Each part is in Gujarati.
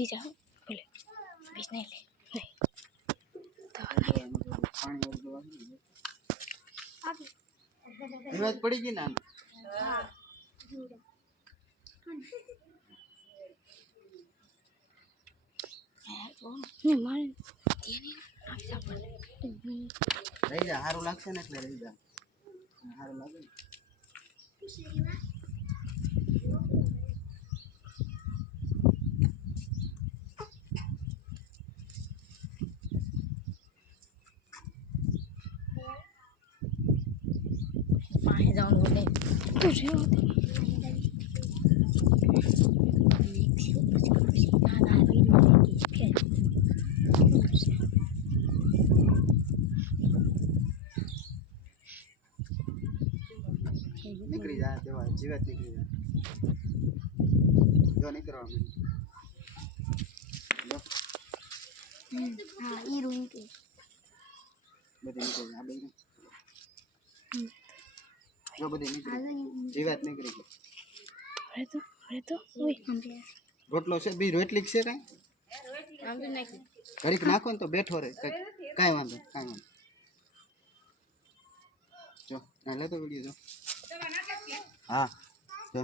पी जाओ बोले बीच नहीं ले नहीं तो पानी और दवा आगे हिम्मत पड़ेगी ना हां नहीं मार दिया नहीं ऐसा बोले રહી જા હારું લાગશે ને એટલે રહી જા હારું લાગે ને माहे जाऊन बोले तुझे होते નીકળી જાય દેવા જીવત નીકળી જાય જો નીકળવા માંડી हां ई रूम के બધી નીકળી જાય આ બધી જો બધી નીકળી જીવત નીકળી ગઈ अरे तो ओए हम पे રોટલો છે બી રોટલી છે કાઈ हम भी नहीं ઘડીક નાખો ને તો બેઠો રહે કાઈ વાંધો કાઈ વાંધો જો ના લે તો વિડિયો જો હા જો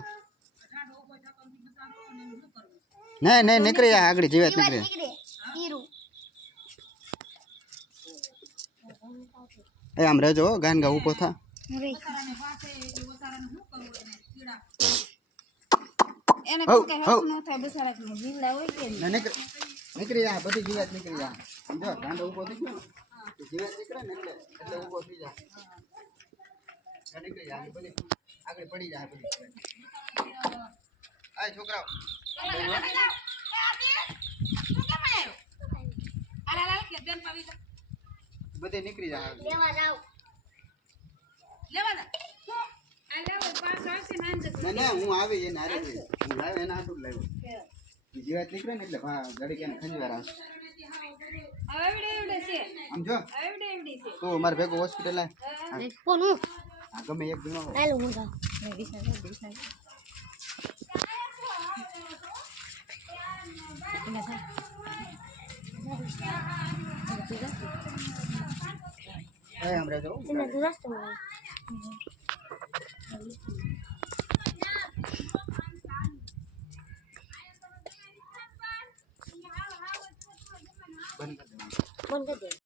નહીં નહીં નીકળી જાય આગળ જીવત નીકળે ई रूम એ આમ રહેજો ગાન ગા ઊભો થા अरे એને હઉ, કોઈ હઉ. હેલ્પ ન થાય બસારા કે જીવડા હોય કે ના નીકળી જાય બધી જીવત નીકળી જાય સમજો ગાંડો ઊભો થઈ ગયો ને જીવત નીકળે ને એટલે ઊભો થઈ જાય આ નીકળી જાય બધી આગળ પડી જાય બધી આ છોકરાઓ બધે નીકળી જાય લેવા જાવ ના ના હું આવી એને હારે ગઈ હું લાવ્યો એના હાટું જ લાવ્યો જીવત નીકળે ને એટલે ઘડીક એને ખંજવાર આવશે આમ જો તો મારે ભેગો હોસ્પિટલ આય કોણ હું આ ગમે એક જણો હાલો હું જાઉં દિશા એ આમ રહેજો Sina duras tu. બંધ કરી દેવાનું Bon gede.